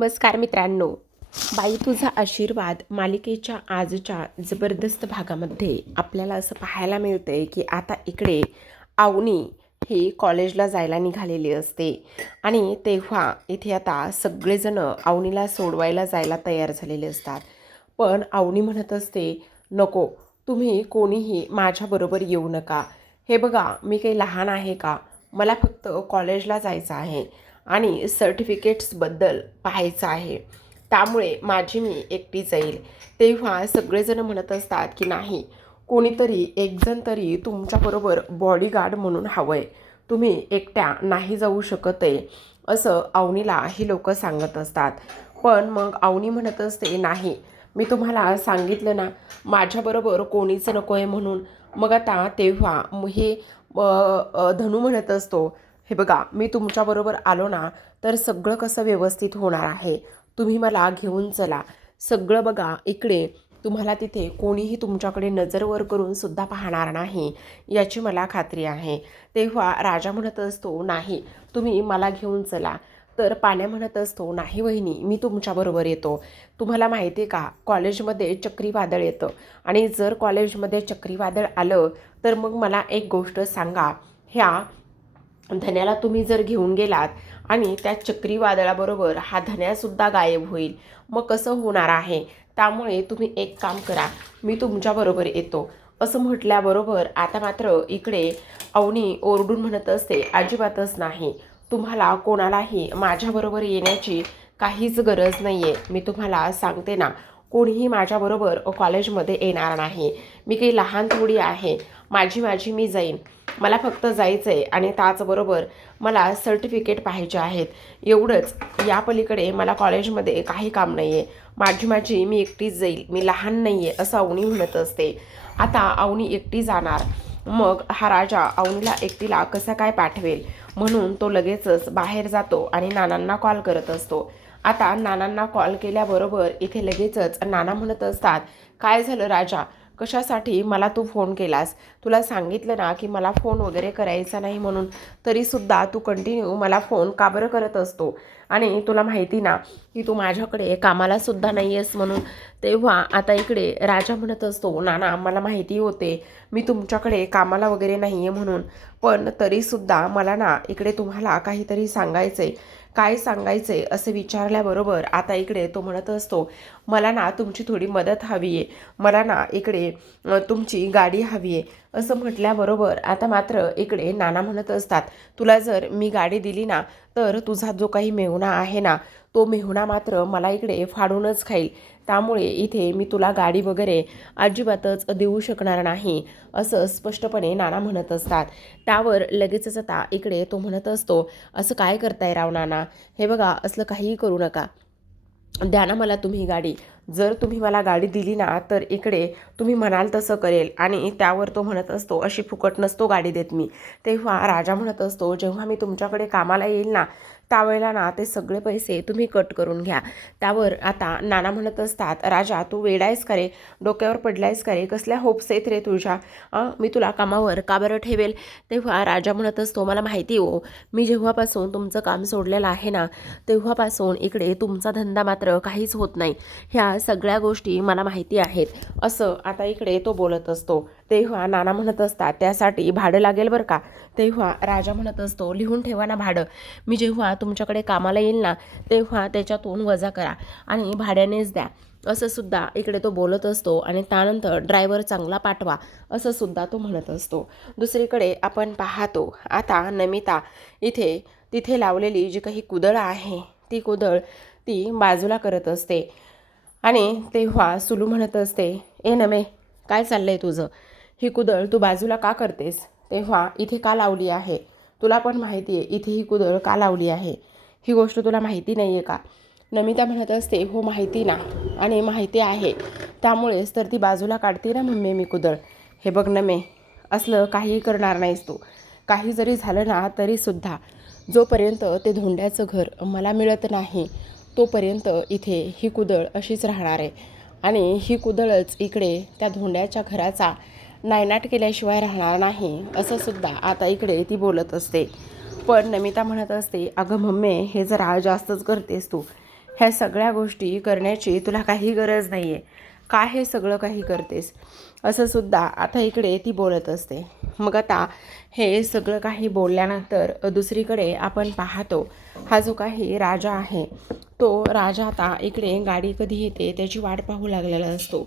नमस्कार मित्रांनो. बाई तुझा आशीर्वाद मालिकेच्या आजच्या जबरदस्त भागामध्ये आपल्याला असं पाहायला मिळतंय की आता इकडे अवनी ही कॉलेजला जायला निघालेली असते आणि तेव्हा इथे आता सगळेजण अवनीला सोडवायला जायला तयार झालेले असतात. पण अवनी म्हणत असते, नको, तुम्ही कोणीही माझ्याबरोबर येऊ नका. हे बघा, मी काही लहान आहे का? मला फक्त कॉलेजला जायचं आहे आणि सर्टिफिकेट्सबद्दल पाहायचं आहे, त्यामुळे माझी मी एकटी जाईल. तेव्हा सगळेजण म्हणत असतात की नाही, कोणीतरी एकजण तरी तुमच्याबरोबर बॉडीगार्ड म्हणून हवं आहे, तुम्ही एकट्या नाही जाऊ शकत आहे, असं अवनीला ही लोक सांगत असतात. पण मग अवनी म्हणत असते, नाही, मी तुम्हाला सांगितलं ना माझ्याबरोबर कोणीच नको आहे म्हणून. मग आता तेव्हा हे धनू म्हणत असतो, हे बघा, मी तुमच्याबरोबर आलो ना तर सगळं कसं व्यवस्थित होणार आहे, तुम्ही मला घेऊन चला. सगळं बघा, इकडे तुम्हाला तिथे कोणीही तुमच्याकडे नजरवर करून सुद्धा पाहणार नाही याची मला खात्री आहे. तेव्हा राजा म्हणत असतो, नाही, तुम्ही मला घेऊन चला. तर पाण्या म्हणत असतो, नाही वहिनी, मी तुमच्याबरोबर येतो. तुम्हाला माहिती आहे का, कॉलेजमध्ये चक्रीवादळ येतं आणि जर कॉलेजमध्ये चक्रीवादळ आलं तर मग मला एक गोष्ट सांगा, ह्या धन्याला तुम्ही जर घेऊन गेलात आणि त्या चक्रीवादळाबरोबर हा धन्यासुद्धा गायब होईल, मग कसं होणार आहे? त्यामुळे तुम्ही एक काम करा, मी तुमच्याबरोबर येतो, असं म्हटल्याबरोबर आता मात्र इकडे अवनी ओरडून म्हणत असते, अजिबातच नाही, तुम्हाला कोणालाही माझ्याबरोबर येण्याची काहीच गरज नाही आहे. मी तुम्हाला सांगते ना, कोणीही माझ्याबरोबर कॉलेजमध्ये येणार नाही. मी काही लहान थोडी आहे, माझी माझी मी जाईन. मला फक्त जायचं आहे आणि त्याचबरोबर मला सर्टिफिकेट पाहिजे आहेत, एवढंच. या पलीकडे मला कॉलेजमध्ये काही काम नाही आहे. माझी माझी मी एकटीच जाईल, मी लहान नाही आहे, असं अवनी म्हणत असते. आता अवनी एकटी जाणार, मग हा राजा अवनीला एकटीला कसं काय पाठवेल, म्हणून तो लगेचच बाहेर जातो आणि नानांना कॉल करत असतो. आता नानांना कॉल केल्याबरोबर इथे लगेचच नाना म्हणत असतात, काय झालं राजा, कशासाठी मला तू फोन केलास? तुला सांगितलं ना की मला फोन वगैरे करायचा नाही म्हणून, तरीसुद्धा तू कंटिन्यू मला फोन का बरं करत असतो? आणि तुला माहिती ना की तू माझ्याकडे कामालासुद्धा नाही आहेस म्हणून. तेव्हा आता इकडे राजा म्हणत असतो, नाना, मला माहिती होते मी तुमच्याकडे कामाला वगैरे नाही आहे म्हणून, पण तरीसुद्धा मला ना इकडे तुम्हाला काहीतरी सांगायचं आहे. काय सांगायचं आहे असं विचारल्याबरोबर आता इकडे तो म्हणत असतो, मला ना तुमची थोडी मदत हवी आहे, मला ना इकडे तुमची गाडी हवी आहे, असं म्हटल्याबरोबर आता मात्र इकडे नाना म्हणत असतात, तुला जर मी गाडी दिली ना तर तुझा जो काही मेहुणा आहे ना, तो मेहुणा मात्र मला इकडे फाडूनच खाईल. त्यामुळे इथे मी तुला गाडी वगैरे अजिबातच देऊ शकणार नाही, असं स्पष्टपणे नाना म्हणत असतात. त्यावर लगेचच आता इकडे तो म्हणत असतो, असं काय करताय राव नाना, हे बघा, असलं काहीही करू नका, द्या ना मला तुम्ही गाडी. जर तुम्ही मला गाडी दिली ना तर इकडे तुम्ही म्हणाल तसं करेल. आणि त्यावर तो म्हणत असतो, अशी फुकट नसतो गाडी देत मी. तेव्हा राजा म्हणत असतो, जेव्हा मी तुमच्याकडे कामाला येईल ना त्यावेळेला ना ते सगळे पैसे तुम्ही कट करून घ्या. त्यावर आता नाना म्हणत असतात, राजा, तू वेडायस का रे, डोक्यावर पडलायस का रे, कसल्या होप्स आहेत रे तुझ्या? मी तुला कामावर का बरं ठेवेल? तेव्हा राजा म्हणत असतो, मला माहिती हो, मी जेव्हापासून तुमचं काम सोडलेलं आहे ना तेव्हापासून इकडे तुमचा धंदा मात्र काहीच होत नाही, ह्या सगळ्या गोष्टी मला माहिती आहेत, असं आता इकडे तो बोलत असतो. तेव्हा नाना म्हणत असतात, त्यासाठी भाडं लागेल बरं का? तेव्हा राजा म्हणत असतो, लिहून ठेवा ना भाडं, मी जेव्हा तुमच्याकडे कामाला येईल ना तेव्हा त्याच्यातून वजा करा आणि भाड्यानेच द्या, असं सुद्धा इकडे तो बोलत असतो. आणि त्यानंतर ड्रायव्हर चांगला पाठवा, असं सुद्धा तो म्हणत असतो. दुसरीकडे आपण पाहतो आता नमिता इथे तिथे लावलेली जी काही कुदळ आहे ती कुदळ ती बाजूला करत असते. आणि तेव्हा सुलू म्हणत असते, ए नमे, काय चाललंय तुझं? ही कुदळ तू बाजूला का करतेस? तेव्हा इथे का लावली आहे? तुला पण माहिती आहे इथे ही कुदळ का लावली आहे, ही गोष्ट तुला माहिती नाही आहे का? नमिता म्हणत असते, हो माहिती ना, आणि माहिती आहे, त्यामुळेच तर ती बाजूला काढते ना मम्मी मी कुदळ. हे बघ नमे, असलं काहीही करणार नाहीस तू. काही जरी झालं ना तरीसुद्धा जोपर्यंत ते धोंड्याचं घर मला मिळत नाही तोपर्यंत इथे ही कुदळ अशीच राहणार आहे आणि ही कुदळच इकडे त्या धोंड्याच्या घराचा नायनाट केल्याशिवाय राहणार नाही, असं सुद्धा आता इकडे ती बोलत असते. पण नमिता म्हणत असते, अगं मम्मी, हे जरा जास्तच करतेस तू. ह्या सगळ्या गोष्टी करण्याची तुला काही गरज नाही आहे, का हे सगळं काही करतेस, असं सुद्धा आता इकडे ती बोलत असते. मग आता हे सगळं काही बोलल्यानंतर दुसरीकडे आपण पाहतो, हा जो काही राजा आहे तो राजा आता इकडे गाडी कधी येते त्याची वाट पाहू लागलेला असतो.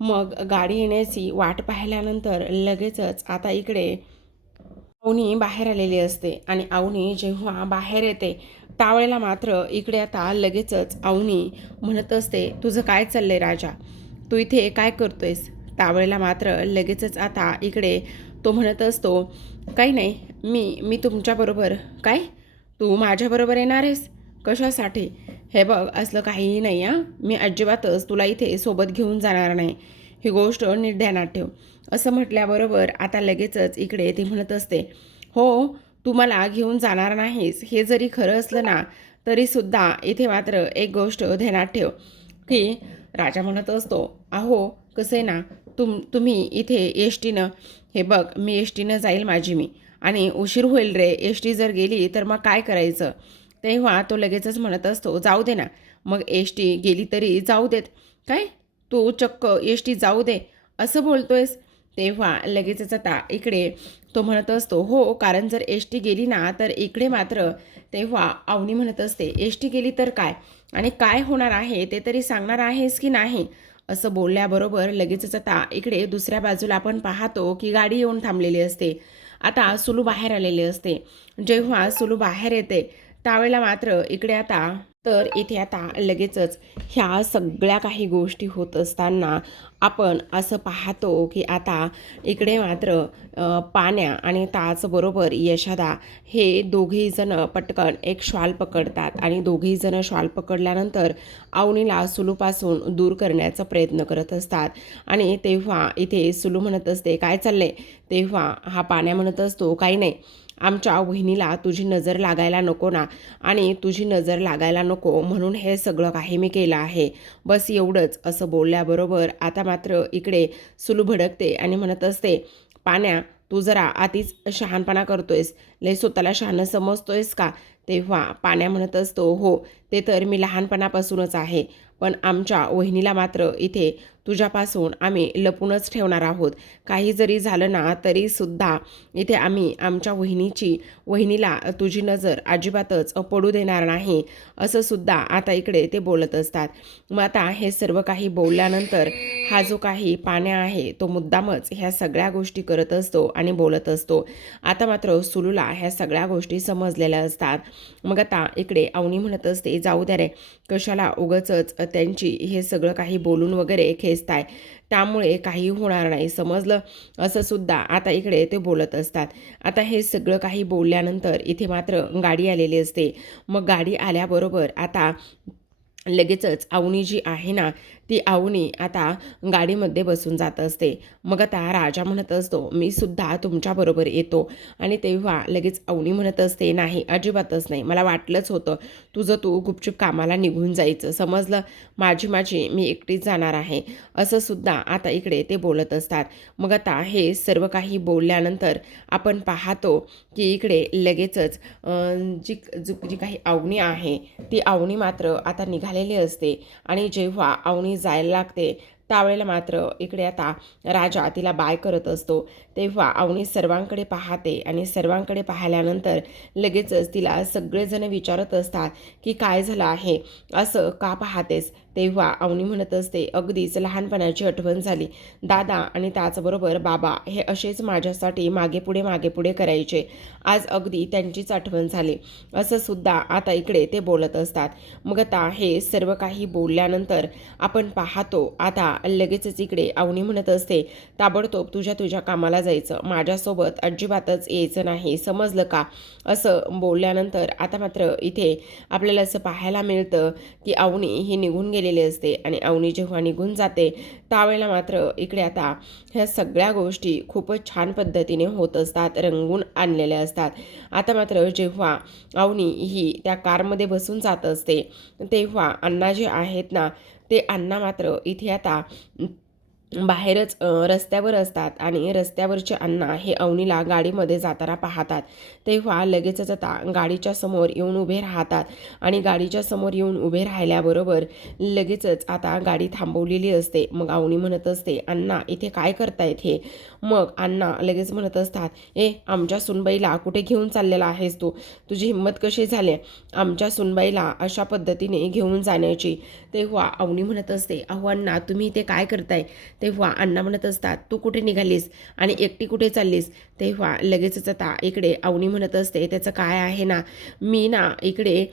मग गाडी येण्याची वाट पाहिल्यानंतर लगेचच आता इकडे अवनी बाहेर आलेली असते आणि अवनी जेव्हा बाहेर येते त्यावेळेला मात्र इकडे आता लगेचच अवनी म्हणत असते, तुझं काय चाललंय राजा, तू इथे काय करतोयस. त्यावेळेला मात्र लगेचच आता इकडे तो म्हणत असतो, काही नाही, मी तुमच्याबरोबर. काय, तू माझ्याबरोबर येणार आहेस, कशासाठी. हे बघ, असलं काहीही नाही हां, मी अजिबातच तुला इथे सोबत घेऊन जाणार नाही, ही गोष्ट नीट ध्यानात ठेव. असं म्हटल्याबरोबर आता लगेचच इकडे ती म्हणत असते, हो, तू मला घेऊन जाणार नाहीस हे जरी खरं असलं ना तरीसुद्धा इथे मात्र एक गोष्ट ध्यानात ठेव की राजा म्हणत असतो, अहो कसं आहे ना, तुम्ही इथे एस टीनं, हे बघ मी एस टीनं जाईल माझी मी, आणि उशीर होईल रे, एस टी जर गेली तर मग काय करायचं. तेव्हा तो लगेचच म्हणत असतो, जाऊ दे ना, मग एस टी गेली तरी जाऊ देत, काय तू चक्क एस टी जाऊ दे असं बोलतोयस. तेव्हा लगेचच आता इकडे तो म्हणत असतो, हो, कारण जर एस टी गेली ना तर इकडे मात्र. तेव्हा अवनी म्हणत असते, एस टी गेली तर काय, आणि काय होणार आहे ते तरी सांगणार आहेस की नाही. असं बोलल्याबरोबर लगेचच आता इकडे दुसऱ्या बाजूला आपण पाहतो की गाडी येऊन थांबलेली असते. आता सुलू बाहेर आलेली असते. जेव्हा सुलू बाहेर येते त्यावेळेला मात्र इकडे आता तर इथे आता लगेचच ह्या सगळ्या काही गोष्टी होत असताना आपण असं पाहतो की आता इकडे मात्र पाण्या आणि त्याचबरोबर यशोदा हे दोघेही जण पटकन एक श्वाल पकडतात आणि दोघेही जण श्वाल पकडल्यानंतर अवनीला सुलूपासून दूर करण्याचा प्रयत्न करत असतात. आणि तेव्हा इथे सुलू म्हणत असते, काय चाललंय. तेव्हा हा पाण्या म्हणत असतो, काही नाही, आमच्या वहिनीला तुझी नजर लागायला नको ना, आणि तुझी नजर लागायला नको म्हणून हे सगळं काही मी केलं आहे, बस एवढंच. असं बोलल्याबरोबर आता मात्र इकडे सुलू भडकते आणि म्हणत असते, पाण्या तू जरा आधीच शहाणपणा करतोयस, लय स्वतःला शहाणं समजतोयस का. तेव्हा पाण्या म्हणत असतो, हो, ते तर मी लहानपणापासूनच आहे, पण आमच्या वहिनीला मात्र इथे तुझ्यापासून आम्ही लपूनच ठेवणार आहोत. काही जरी झालं ना तरीसुद्धा इथे आम्ही आमच्या वहिनीला तुझी नजर अजिबातच पडू देणार नाही, असं सुद्धा आता इकडे ते बोलत असतात. मग आता हे सर्व काही बोलल्यानंतर हा जो काही पाण्या आहे तो मुद्दामच ह्या सगळ्या गोष्टी करत असतो आणि बोलत असतो. आता मात्र सुलूला ह्या सगळ्या गोष्टी समजलेल्या असतात. मग आता इकडे अवनी म्हणत असते, जाऊ द्या रे, कशाला उगाचच त्यांची हे सगळं काही बोलून वगैरे खेचताय, त्यामुळे काही होणार नाही, समजलं. असं सुद्धा आता इकडे ते बोलत असतात. आता हे सगळं काही बोलल्यानंतर इथे मात्र गाडी आलेली असते. मग गाडी आल्याबरोबर आता लगेचच अवनी जी आहे ना ती अवनी आता गाडीमध्ये बसून जात असते. मग आता राजा म्हणत असतो, मी सुद्धा तुमच्याबरोबर येतो. आणि तेव्हा लगेच अवनी म्हणत असते, नाही, अजिबातच नाही, मला वाटलंच होतं तुझं तू गुपचूप कामाला निघून जायचं, समजलं. माझी मी एकटीच जाणार आहे, असं सुद्धा आता इकडे ते बोलत असतात. मग आता हे सर्व काही बोलल्यानंतर आपण पाहतो की इकडे लगेचच जी काही अवनी आहे ती अवनी मात्र आता निघालेली असते. आणि जेव्हा अवनी जायला लागते त्यावेळेला मात्र इकडे आता राजा तिला बाय करत असतो. तेव्हा अवनी सर्वांकडे पाहते आणि सर्वांकडे पाहिल्यानंतर लगेचच तिला सगळेजण विचारत असतात की काय झालं आहे, असं का पाहतेस. तेव्हा अवनी म्हणत असते, अगदीच लहानपणाची आठवण झाली. दादा आणि त्याचबरोबर बाबा हे असेच माझ्यासाठी मागे पुढे करायचे, आज अगदी त्यांचीच आठवण झाली, असं सुद्धा आता इकडे ते बोलत असतात. मग आता हे सर्व काही बोलल्यानंतर आपण पाहतो आता लगेचच इकडे अवनी म्हणत असते, ताबडतोब तुझ्या कामाला जायचं, माझ्यासोबत अजिबातच यायचं नाही, समजलं का. असं बोलल्यानंतर आता मात्र इथे आपल्याला असं पाहायला मिळतं की अवनी ही निघून गेलेली असते. आणि अवनी जेव्हा निघून जाते त्यावेळेला मात्र इकडे आता ह्या सगळ्या गोष्टी खूपच छान पद्धतीने होत असतात, रंगून आणलेल्या असतात. आता मात्र जेव्हा अवनी ही त्या कारमध्ये बसून जात असते तेव्हा अण्णा जे आहेत ना ते अण्णा मात्र इथे आता बाहेरच रस्त्यावर असतात आणि रस्त्यावरचे अण्णा हे अवनीला गाडीमध्ये जाताना पाहतात. तेव्हा लगेचच आता गाडीच्या समोर येऊन उभे राहतात आणि गाडीच्या समोर येऊन उभे राहिल्याबरोबर लगेचच आता गाडी थांबवलेली असते. मग अवनी म्हणत असते, अण्णा इथे काय करतायत हे? मग अण्णा लगेच म्हणत असतात, आमच्या सुनबाईला कुठे घेऊन चाललेला आहेस तू? तुझी हिंमत कशी झाली आमच्या सुनबाईला अशा पद्धतीने घेऊन जाण्याची? तेव्हा अवनी म्हणत असते, अहो अण्णा तुम्ही इथे काय करताय? तेव्हा अण्णा म्हणत असतात, तू कुठे निघालीस आणि एकटी कुठे चाललीस? तेव्हा लगेचच आता इकडे अवनी म्हणत असते, त्याचं काय आहे ना, मी ना इकडे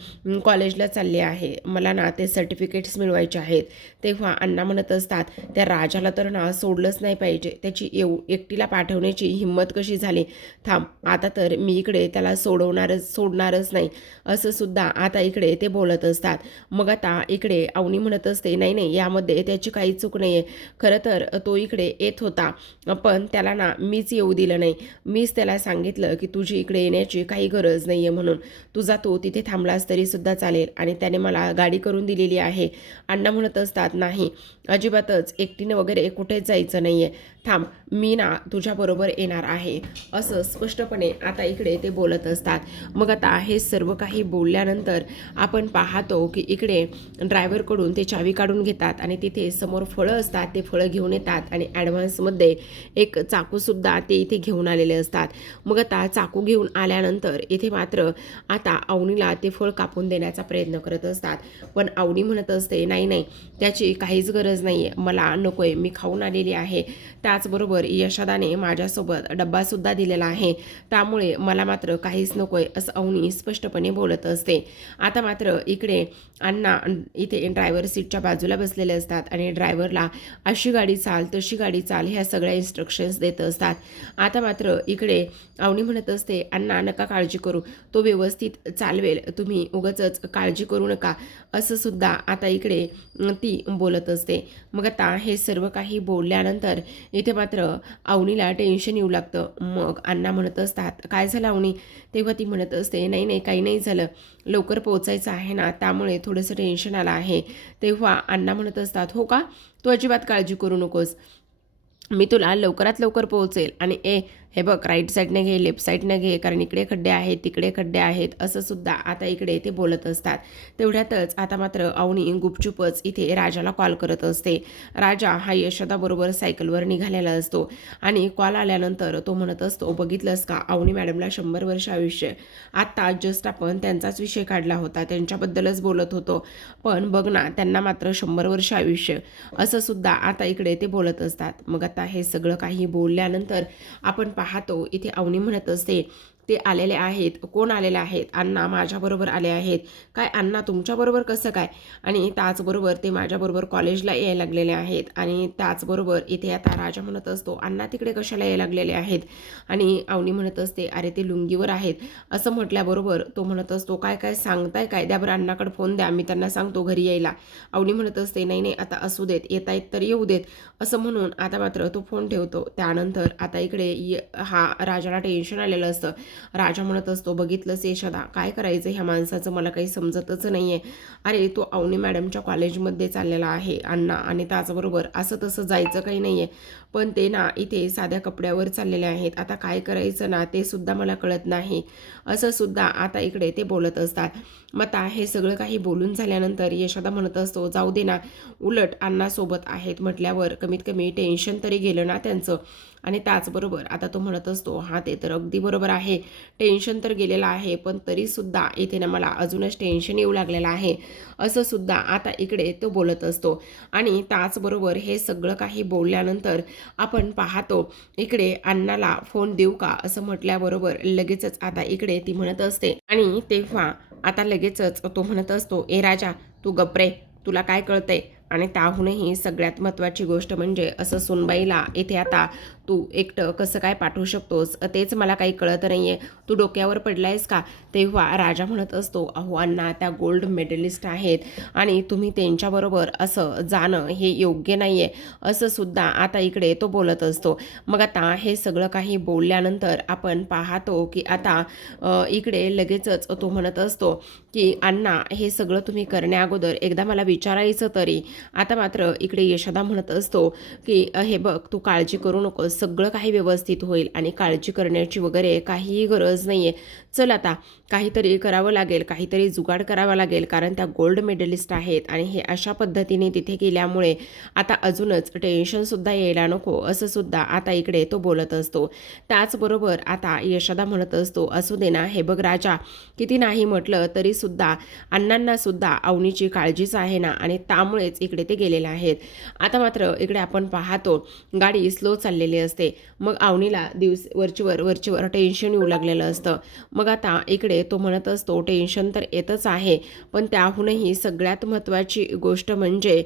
कॉलेजला चालले आहे, मला ना ते सर्टिफिकेट्स मिळवायचे आहेत. तेव्हा अण्णा म्हणत असतात, त्या राजाला तर ना सोडलंच नाही पाहिजे, त्याची एकटीला पाठवण्याची हिंमत कशी झाली? थांब, आता तर मी इकडे त्याला सोडणारच नाही, असं सुद्धा आता इकडे ते बोलत असतात. मग आता इकडे अवनी म्हणत असते, नाही नाही, यामध्ये त्याची काही चूक नाही आहे. खरं तर तो इकडे येत होता, पण त्याला ना मीच येऊ दिलं नाही. मीच त्याला सांगितलं की तुझी इकडे येण्याची काही गरज नाही आहे म्हणून. तुझा तो तिथे थांबलास तरीसुद्धा चालेल आणि त्याने मला गाडी करून दिलेली आहे. अण्णा म्हणत असतात, नाही अजिबातच एकटीनं वगैरे कुठेच जायचं नाही आहे. थांब, मी ना तुझ्याबरोबर येणार आहे, असं स्पष्टपणे आता इकडे ते बोलत असतात. मग आता हे सर्व काही बोलल्यानंतर आपण पाहतो की इकडे ड्रायव्हरकडून ते चावी काढून घेतात आणि तिथे समोर फळं असतात, ते फळं घेऊन येतात आणि ॲडव्हान्समध्ये एक चाकूसुद्धा ते इथे घेऊन आलेले असतात. मग आता चाकू घेऊन आल्यानंतर इथे मात्र आता अवनीला ते फळ कापून देण्याचा प्रयत्न करत असतात. पण अवनी म्हणत असते, नाही नाही, त्याची काहीच गरज नाही आहे, मला नको आहे, मी खाऊन आलेली आहे. त्याचबरोबर यशोदाने माझ्यासोबत डब्बासुद्धा दिलेला आहे, त्यामुळे मला मात्र काहीच नको आहे, असं अवनी स्पष्टपणे बोलत असते. आता मात्र इकडे अण्णा इथे ड्रायव्हर सीटच्या बाजूला बसलेले असतात आणि ड्रायव्हरला अशी गाडी चाल, तशी गाडी चाल, ह्या सगळ्या इन्स्ट्रक्शन्स देत असतात. आता मात्र इकडे अवनी म्हणत असते, अण्णा नका काळजी करू, तो व्यवस्थित चालवेल, तुम्ही उगाचच काळजी करू नका, असं सुद्धा आता इकडे ती बोलत असते. मग आता हे सर्व काही बोलल्यानंतर इथे मात्र अवनीला टेन्शन येऊ लागतं. मग अण्णा म्हणत असतात, काय झालं अवनी? तेव्हा ती म्हणत असते, नाही नाही, काही नाही झालं, लवकर पोचायचं आहे ना, त्यामुळे थोडंसं टेन्शन आलं आहे. तेव्हा अण्णा म्हणत असतात, हो का? तू अजिबात काळजी करू नकोस, मी तुला लवकरात लवकर पोहोचेल. आणि हे बघ, राईट साईडने घे, लेफ्ट साईडने घे, कारण इकडे खड्डे आहेत, तिकडे खड्डे आहेत, असं सुद्धा आता इकडे ते बोलत असतात. तेवढ्यातच आता मात्र अवनी गुपचुपच इथे राजाला कॉल करत असते. राजा हा यशोदाबरोबर सायकलवर निघालेला असतो आणि कॉल आल्यानंतर तो म्हणत असतो, बघितलंस का, अवनी मॅडमला 100 वर्ष आयुष्य. आत्ता जस्ट आपण त्यांचाच विषय काढला होता, त्यांच्याबद्दलच बोलत होतो, पण बघ ना, त्यांना मात्र 100 वर्ष आयुष्य, असं सुद्धा आता इकडे ते बोलत असतात. मग आता हे सगळं काही बोलल्यानंतर आपण पाहतो इथे अवनी म्हणत असते, ते आलेले आहेत. कोण आलेले आहेत? अण्णा माझ्याबरोबर आले आहेत. काय अण्णा तुमच्याबरोबर कसं काय? आणि त्याचबरोबर ते माझ्याबरोबर कॉलेजला यायला लागलेले आहेत. आणि त्याचबरोबर इथे आता राजा म्हणत असतो, अण्णा तिकडे कशाला यायला लागलेले आहेत? आणि अवनी म्हणत असते, अरे ते लुंगीवर आहेत, असं म्हटल्याबरोबर तो म्हणत असतो, काय काय सांगताय काय? द्या बरं अण्णाकडे फोन द्या, मी त्यांना सांगतो घरी यायला. अवनी म्हणत असते, नाही नाही, आता असू देत, येता येत तर येऊ देत, असं म्हणून आता मात्र तो फोन ठेवतो. त्यानंतर आता इकडे हा राजाला टेन्शन आलेलं असतं. राजा म्हणत असतो, बघितलंस यशोदा, काय करायचं ह्या माणसाचं, मला काही समजतच नाही आहे. अरे तो अवनी मॅडमच्या कॉलेजमध्ये चाललेला आहे अण्णा, आणि त्याचबरोबर असं तसं जायचं काही नाही आहे, पण ते ना इथे साध्या कपड्यावर चाललेले आहेत. आता काय करायचं ना ते सुद्धा मला कळत नाही, असं सुद्धा आता इकडे ते बोलत असतात. मग आता हे सगळं काही बोलून झाल्यानंतर यशोदा म्हणत असतो, जाऊ दे ना, उलट अण्णासोबत आहेत म्हटल्यावर कमीत कमी टेन्शन तरी गेलं ना त्यांचं. आणि त्याचबरोबर आता तो म्हणत असतो, हां ते तर अगदी बरोबर आहे, टेन्शन तर गेलेलं आहे, पण तरीसुद्धा इथे ना मला अजूनच टेन्शन येऊ लागलेलं आहे, असं सुद्धा आता इकडे तो बोलत असतो. आणि त्याचबरोबर हे सगळं काही बोलल्यानंतर आपण पाहतो इकडे अण्णाला फोन देऊ का, असं म्हटल्याबरोबर लगेचच आता इकडे ती म्हणत असते. आणि तेव्हा आता लगेचच तो म्हणत असतो, ए राजा तू गप्प रे, तुला काय कळतंय? आणि त्याहूनही सगळ्यात महत्त्वाची गोष्ट म्हणजे असं सुनबाईला इथे आता तू एकटं कसं काय पाठवू शकतोस, तेच मला काही कळत नाही आहे. तू डोक्यावर पडलायस का? तेव्हा राजा म्हणत असतो, अहो अण्णा, त्या गोल्ड मेडलिस्ट आहेत आणि तुम्ही त्यांच्याबरोबर असं जाणं हे योग्य नाही आहे, असं सुद्धा आता इकडे तो बोलत असतो. मग आता हे सगळं काही बोलल्यानंतर आपण पाहतो की आता इकडे लगेचच तो म्हणत असतो की अण्णा, हे सगळं तुम्ही करण्याअगोदर एकदा मला विचारायचं तरी. आता मात्र इकडे यशोदा म्हणत असतो की हे बघ, तू काळजी करू नकोस, सगळं काही व्यवस्थित होईल आणि काळजी करण्याची वगैरे काहीही गरज नाही आहे. चल आता काहीतरी करावं लागेल, काहीतरी जुगाड करावा लागेल, कारण त्या गोल्ड मेडलिस्ट आहेत आणि हे अशा पद्धतीने तिथे गेल्यामुळे आता अजूनच टेन्शनसुद्धा यायला नको, असं सुद्धा आता इकडे तो बोलत असतो. त्याचबरोबर आता यशोदा म्हणत असतो, असू दे ना, हे बघ राजा, किती नाही म्हटलं तरीसुद्धा अण्णांनासुद्धा अवनीची काळजीच आहे ना, आणि त्यामुळेच इकडे ते गेलेले आहेत. आता मात्र इकडे आपण पाहतो गाडी स्लो चाललेली असते. मग अवनीला वरचीवर टेन्शन येऊ लागलेलं असतं. मग आता इकडे तो म्हणत असतो, टेन्शन तर येतच आहे, पण त्याहूनही सगळ्यात महत्त्वाची गोष्ट म्हणजे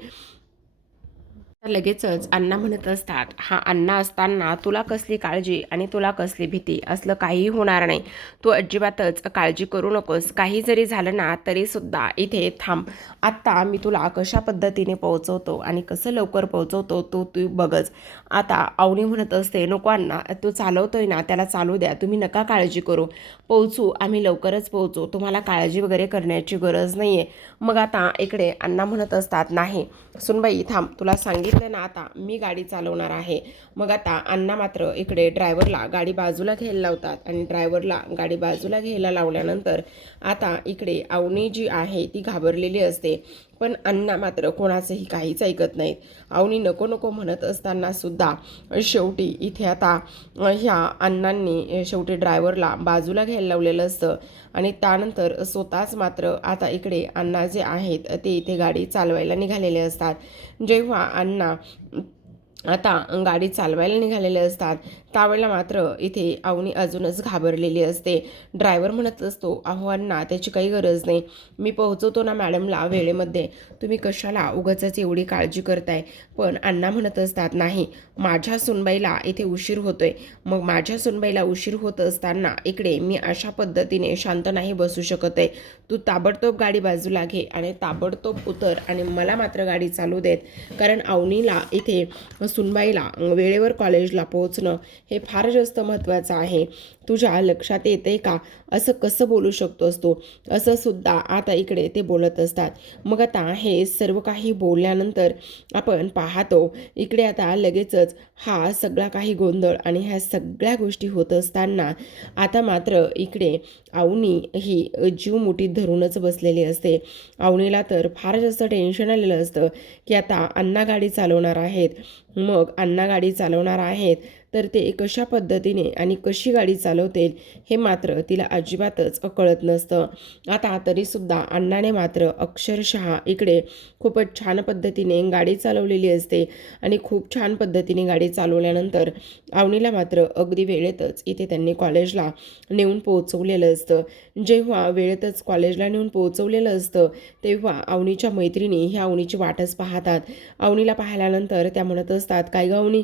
लगेचच अण्णा म्हणत असतात, हा अण्णा असताना तुला कसली काळजी आणि तुला कसली भीती, असलं काहीही होणार नाही. तू अजिबातच काळजी करू नकोस. काही जरी झालं ना तरीसुद्धा इथे थांब. आत्ता मी तुला कशा पद्धतीने पोहोचवतो आणि कसं लवकर पोहोचवतो तो तू बघच. आता अवनी म्हणत असते, नको अण्णा, तो चालवतोय ना, त्याला चालू द्या, तुम्ही नका काळजी करू. पोहोचू, आम्ही लवकरच पोहोचू, तुम्हाला काळजी वगैरे करण्याची गरज नाही आहे. मग आता इकडे अण्णा म्हणत असतात, नाही सुनबाई थांब, तुला सांगितलं ना, आता मी गाडी चालवणार आहे. मग आता अण्णा मात्र इकडे ड्रायव्हरला गाडी बाजूला घ्यायला लावतात आणि ड्रायव्हरला गाडी बाजूला घ्यायला लावल्यानंतर आता इकडे अवनी जी आहे ती घाबरलेली असते. पण अण्णा मात्र कोणाचंही काहीच ऐकत नाहीत. अवनी नको नको म्हणत असताना सुद्धा शेवटी इथे आता ह्या अण्णांनी शेवटी ड्रायव्हरला बाजूला घ्यायला लावलेलं असतं आणि त्यानंतर स्वतःच मात्र आता इकडे अण्णा जे आहेत ते इथे गाडी चालवायला निघालेले असतात. जेव्हा अण्णा आता गाडी चालवायला निघालेले असतात त्यावेळेला मात्र इथे अवनी अजूनच घाबरलेली असते. ड्रायव्हर म्हणत असतो, अहो अण्णा, त्याची काही गरज नाही, मी पोहोचवतो ना मॅडमला वेळेमध्ये, तुम्ही कशाला उगाचच एवढी काळजी करताय. पण अण्णा म्हणत असतात, नाही, माझ्या सुनबाईला इथे उशीर होतोय. मग माझ्या सुनबाईला उशीर होत असताना इकडे मी अशा पद्धतीने शांत नाही बसू शकत आहे. तू ताबडतोब गाडी बाजूला घे आणि ताबडतोब उतर आणि मला मात्र गाडी चालू देत, कारण अवनीला इथे सुनबाईला वेळेवर कॉलेजला पोहोचणं हे फार जास्त महत्त्वाचं आहे. तुझ्या लक्षात येते का, असं कसं बोलू शकतोस तू, असं सुद्धा आता इकडे ते बोलत असतात. मग आता हे सर्व काही बोलल्यानंतर आपण पाहतो इकडे आता लगेचच हा सगळा काही गोंधळ आणि ह्या सगळ्या गोष्टी होत असताना आता मात्र इकडे अवनी ही जीव मुठीत धरूनच बसलेली असते. अवनीला तर फार जास्त टेन्शन आलेलं असतं की आता अण्णा गाडी चालवणार आहेत. मग अण्णा गाडी चालवणार आहेत तर ते कशा पद्धतीने आणि कशी गाडी चालवतील हे मात्र तिला अजिबातच कळत नसतं. आता तरीसुद्धा अण्णाने मात्र अक्षरशः इकडे खूपच छान पद्धतीने गाडी चालवलेली असते आणि खूप छान पद्धतीने गाडी चालवल्यानंतर अवनीला मात्र अगदी वेळेतच इथे त्यांनी कॉलेजला नेऊन पोहोचवलेलं असतं. जेव्हा वेळेतच कॉलेजला नेऊन पोहोचवलेलं असतं तेव्हा अवनीच्या मैत्रिणी ह्या अवनीची वाटच पाहतात. अवनीला पाहिल्यानंतर त्या म्हणत असतात, काय गं अवनी,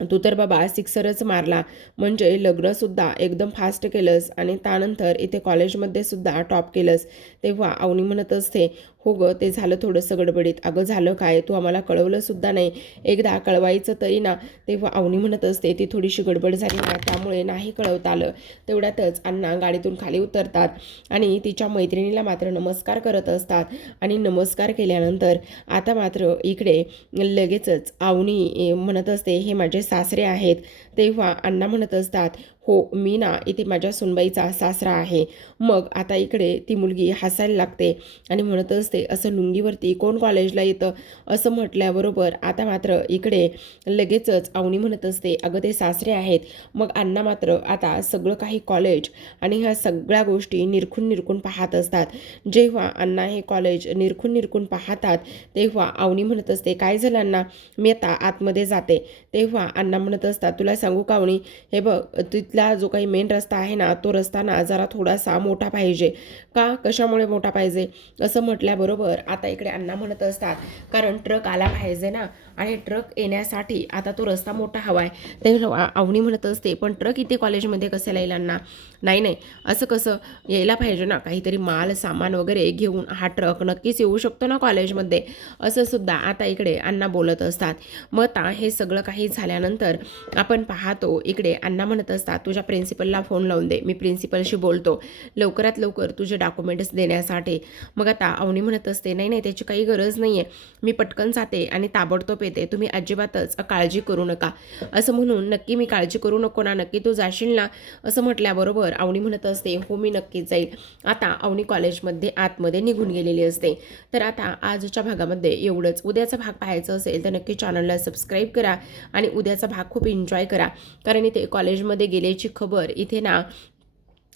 तू तर बाबा सिक्सरच मारला, म्हणजे लग्नसुद्धा एकदम फास्ट केलंस आणि त्यानंतर इथे कॉलेजमध्ये सुद्धा टॉप केलंस. तेव्हा अवनी म्हणत असते, हो गं, ते झालं थोडंसं गडबडीत. अगं झालं काय, तू आम्हाला कळवलंसुद्धा नाही, एकदा कळवायचं तरी ना. तेव्हा अवनी म्हणत असते, ती थोडीशी गडबड झाली ना, त्यामुळे नाही कळवता आलं. तेवढ्यातच अण्णा गाडीतून खाली उतरतात आणि तिच्या मैत्रिणीला मात्र नमस्कार करत असतात आणि नमस्कार केल्यानंतर आता मात्र इकडे लगेचच अवनी म्हणत असते, हे माझे सासरे आहेत. तेव्हा अण्णा म्हणत असतात, हो, मी ना इथे माझ्या सुनबाईचा सासरा आहे. मग आता इकडे ती मुलगी हसायला लागते आणि म्हणत असते, असं लुंगीवरती कोण कॉलेजला येतं, असं म्हटल्याबरोबर आता मात्र इकडे लगेचच अवनी म्हणत असते, अगं ते सासरे आहेत. मग अण्णा मात्र आता सगळं काही कॉलेज आणि ह्या सगळ्या गोष्टी निरखून पाहत असतात. जेव्हा अण्णा हे कॉलेज निरखून पाहतात तेव्हा अवनी म्हणत असते, काय झालं अण्णा, मी आता आतमध्ये जाते. तेव्हा अण्णा म्हणत असतात, तुला सांगू का अवनी, हे बघ, तिथला जो काही मेन रस्ता आहे ना, तो रस्ता ना जरा थोडासा मोठा पाहिजे, का कशामुळे मोठा पाहिजे असं म्हटल्याबरोबर आता इकडे अण्णा म्हणत असतात कारण ट्रक आला पाहिजे ना, आणि ट्रक येण्यासाठी आता तो रस्ता मोठा हवा आहे. ते अवनी म्हणत असते पण ट्रक इथे कॉलेजमध्ये कशाला येईल अण्णा? नाही नाही, असं कसं यायला पाहिजे ना, काहीतरी माल सामान वगैरे घेऊन हा ट्रक नक्कीच येऊ शकतो ना कॉलेजमध्ये, असं सुद्धा आता इकडे अण्णा बोलत असतात. मग आता हे सगळं काही झाल्यानंतर आपण पाहतो इकडे अण्णा म्हणत असतात तुझ्या प्रिन्सिपलला फोन लावून दे, मी प्रिन्सिपलशी बोलतो लवकरात लवकर तुझे डॉक्युमेंट्स देण्यासाठी. मग आता अवनी म्हणत असते नाही नाही, त्याची काही गरज नाही आहे, मी पटकन जाते आणि ताबडतोब येते, तुम्ही अजिबातच काळजी करू नका. असं म्हणून नक्की मी काळजी करू नको ना, नक्की तू जाशील ना, असं म्हटल्याबरोबर अवनी म्हणत असते हो मी नक्कीच जाईल. आता अवनी कॉलेजमध्ये आतमध्ये निघून गेलेली असते. तर आता आजच्या भागामध्ये एवढंच. उद्याचा भाग पाहायचा असेल तर नक्की चॅनलला सबस्क्राईब करा आणि उद्याचा भाग खूप एन्जॉय करा, कारण इथे कॉलेजमध्ये गेल्याची खबर इथे ना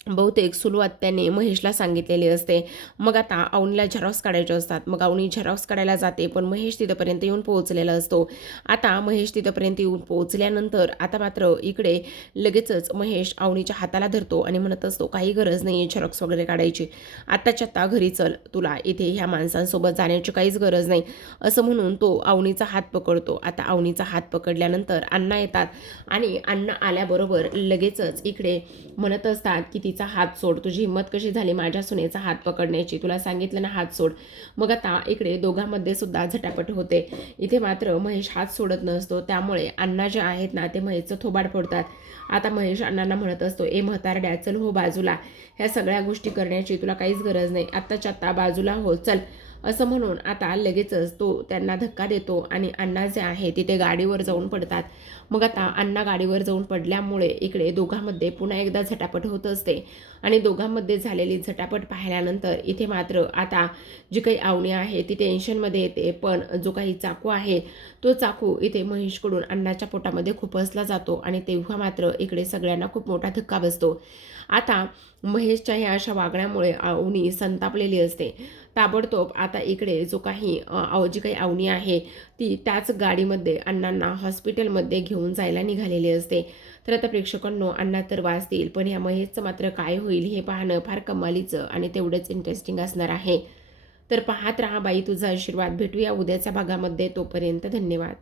बहुतेक सुरुवात त्याने महेशला सांगितलेली असते. मग आता अवनीला झेरॉक्स काढायचे असतात, मग अवनी झेरॉक्स काढायला जाते पण महेश तिथंपर्यंत येऊन पोहोचलेला असतो. आता महेश तिथंपर्यंत येऊन पोहोचल्यानंतर आता मात्र इकडे लगेचच महेश अवनीच्या हाताला धरतो आणि म्हणत असतो काही गरज नाही आहे झेरॉक्स वगैरे काढायची, आत्ताच्या आत्ता घरी चल, तुला इथे ह्या माणसांसोबत जाण्याची काहीच गरज नाही, असं म्हणून तो अवनीचा हात पकडतो. आता अवनीचा हात पकडल्यानंतर अण्णा येतात आणि अण्णा आल्याबरोबर लगेचच इकडे म्हणत असतात की तिचा हात सोड, तुझी हिंमत कशी झाली माझ्या सुनेचा हात पकडण्याची, तुला सांगितलं ना हात सोड. मग आता इकडे दोघांमध्ये सुद्धा झटापट होते. इथे मात्र महेश हात सोडत नसतो, त्यामुळे अण्णा जे आहेत ना ते महेशचं थोबाड फोडतात. आता महेश अण्णांना म्हणत असतो ए म्हातारड्या चल हो बाजूला, ह्या सगळ्या गोष्टी करण्याची तुला काहीच गरज नाही, आत्ताच्या आत्ता बाजूला हो चल, असं म्हणून आता लगेचच तो त्यांना धक्का देतो आणि अण्णा जे आहे तिथे गाडीवर जाऊन पडतात. मग आता अण्णा गाडीवर जाऊन पडल्यामुळे इकडे दोघांमध्ये पुन्हा एकदा झटापट होत असते आणि दोघांमध्ये झालेली झटापट पाहिल्यानंतर इथे मात्र आता जी काही अवनी आहे ती टेन्शनमध्ये येते. पण जो काही चाकू आहे तो चाकू इथे महेशकडून अण्णाच्या पोटामध्ये खुपसला जातो आणि तेव्हा मात्र इकडे सगळ्यांना खूप मोठा धक्का बसतो. आता महेशच्या ह्या अशा वागण्यामुळे अवनी संतापलेली असते. ताबडतोब आता इकडे जी काही अवनी आहे ती त्याच गाडीमध्ये अण्णांना हॉस्पिटलमध्ये घेऊन जायला निघालेली असते. तर आता प्रेक्षकांनो अण्णा तर वाचतील पण ह्या महेशचं मात्र काय होईल हे पाहणं फार कमालीचं आणि तेवढंच इंटरेस्टिंग असणार आहे. तर पाहत राहा बाई तुझा आशीर्वाद. भेटूया उद्याच्या भागामध्ये, तोपर्यंत धन्यवाद.